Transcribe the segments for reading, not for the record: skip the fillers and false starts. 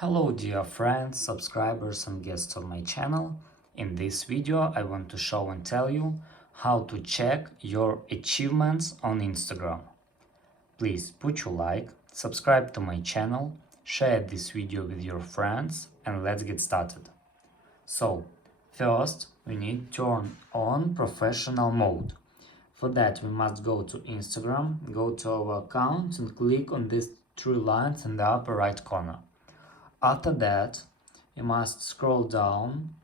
Hello dear friends, subscribers and guests of my channel. In this video I want to show and tell you how to check your achievements on Instagram. Please put your like, subscribe to my channel, share this video with your friends and let's get started. So, first we need to turn on professional mode. For that we must go to Instagram, go to our account and click on these three lines in the upper right corner. After that, you must scroll down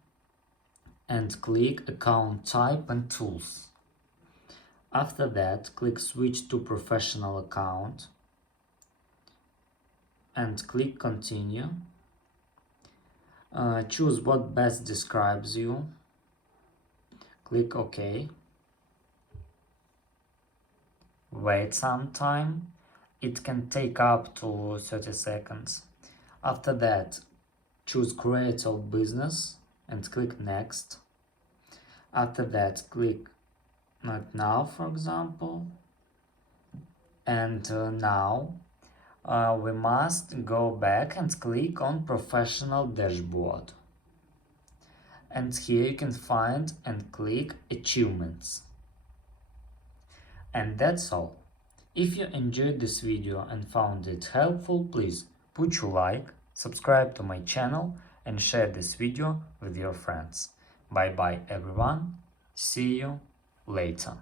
and click Account Type and Tools. After that, click Switch to Professional Account and click Continue. Choose what best describes you. Click OK. Wait some time. It can take up to 30 seconds. After that, choose Create a Business and click Next. After that, click Not Now, for example. And now we must go back and click on Professional Dashboard. And here you can find and click Achievements. And that's all. If you enjoyed this video and found it helpful, please put your like, subscribe to my channel and share this video with your friends. Bye bye everyone, see you later.